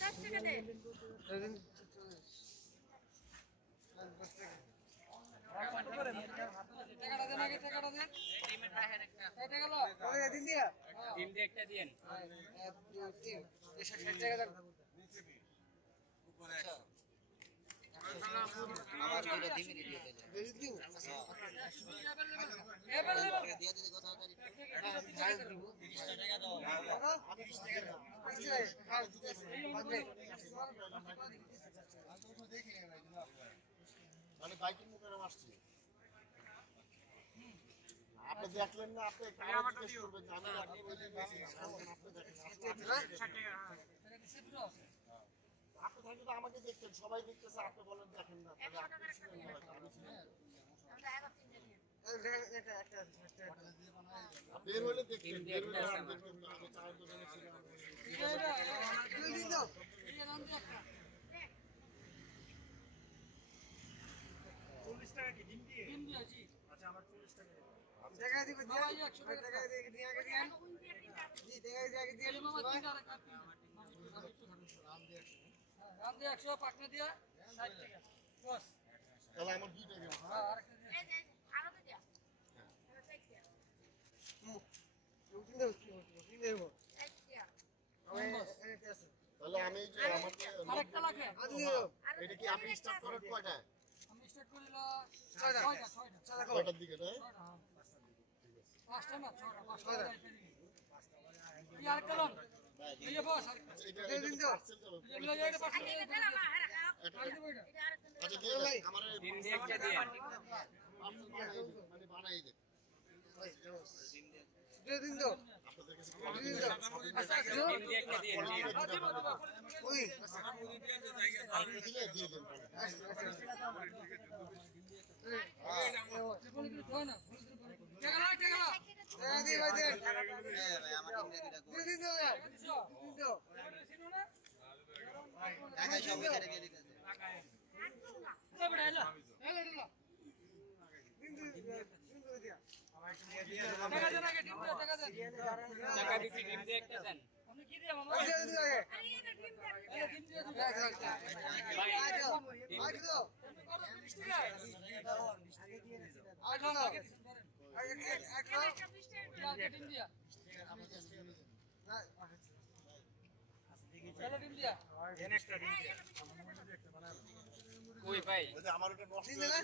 10 টাকা দে। টাকাটা দেন আগে, টাকাটা দেন। কয়টা গেল? দিন দিয়া ডিম দিয়ে একটা দিয়েন। 1 2 3 60 টাকা দেন আমার দুটো ডিমিরি দিয়ে দেন। বেশি দিন এবার লেভেল। দিয়ে দিতে কথা বলি। মানে বাইকিং মোকাররম আসছে আপনি দেখলেন না আপনি জিজ্ঞেস করবেন যে আমি আপনি ওই দিন দেখছিলাম আপনি দেখেন আপনি থাকলে তো আমাকে দেখতেন সবাই দেখতেছে আপনি বলেন দেখেন না তাহলে আপনি ছিলেন না হয়তো, আমি ছিলাম না। আমরা আগে 3 টা নিয়ে। বের হলে দেখতেন বের হলে আর দেখতেন না আমি চার দোকানে ছিলাম দিন দাও এই নাম দিয়ে একটা। 40 টাকা কি ডিম দিয়ে? ডিম দিয়ে জি। আচ্ছা আমার 40 টাকা। টাকা দিব দিয়া বাবা, 100 টাকা টাকা দিয়ে দিয়ে আগে দিয়ে উন দিয়ে 3 টা। জি টাকা দিয়ে আগে দিয়ে এই মামা তিনটা আর একটা। রাম দিয়ে 100, পাকনা দিয়া 60 টাকা। বস। তাহলে আমার দুইটা গেল হ্যাঁ, আরেকটা দিয়ে। এই যে আরো তো দিয়া। এটা ঠিক দিয়া। দিন দাও দিন দেব ঠিক দিয়া। এটা আছে তাহলে আমি এই যে আমাকে আরেকটা লাগবে। আজ দিও এটা কি আপনি স্টার্ট করেন কয়টায় আমি স্টার্ট করিল ছয়টা। 6টা। চালা খাও কয়টার দিকে না 6টা, হ্যাঁ। 5টা না 6টা, 5টা। কি আরেকটা লন? এই যে বস, আরেকটা। এটা দিন দাও। পার্সেল করো এগুলো যে এটা পাঁচটা আগে দিয়ে এটা না মা হারা খাও। আগে দেবো এটা। এটা আরেকটা আচ্ছা দিয়ে দেন, আমার ডিম দিয়ে একটা দিয়েন। পার্সেল বানাই দিন মানে বানাই দেন দিন দাও আপনাদের কাছে দিন দাও ডিম দিয়ে একটা দিয়েন। দিব, দিব, ওই আপনি দিলে দিয়ে দেন বলে দিলে হয় না। টাকা লাগ, টাকা লাগ। টাকা দিয়ে ভাই দেন হ্যাঁ ভাই আমার ডিম দিয়ে দিটা কই। দিন দাও দিন দাও ছিল না? টাকা সব এখানে দিয়ে দিতে। এ বেটা, এলো। এলো, এলো। দিন দিয়া টাকা দেন আগে, ডিম দিয়ে টাকা দেন। টাকা দিছি, ডিম দিয়ে একটা দেন। আপনি কি দিয়ে মামা? দিন দিন আগে আরে এটা ডিম দিয়া। এই ডিম দিয়ে দিন। আজ দাও আপনি কত 30 টাকা? আজ দাও আগে দিছেন, ধরেন। আগে এক এটা 20 টাকা। আগে ডিম দিয়া। না চলো ডিম দিয়া। এন এক্সট্রা ডিম দিয়ে। কই ভাই? ওই যে আমার ওটা নষ্ট দিন হয়ে না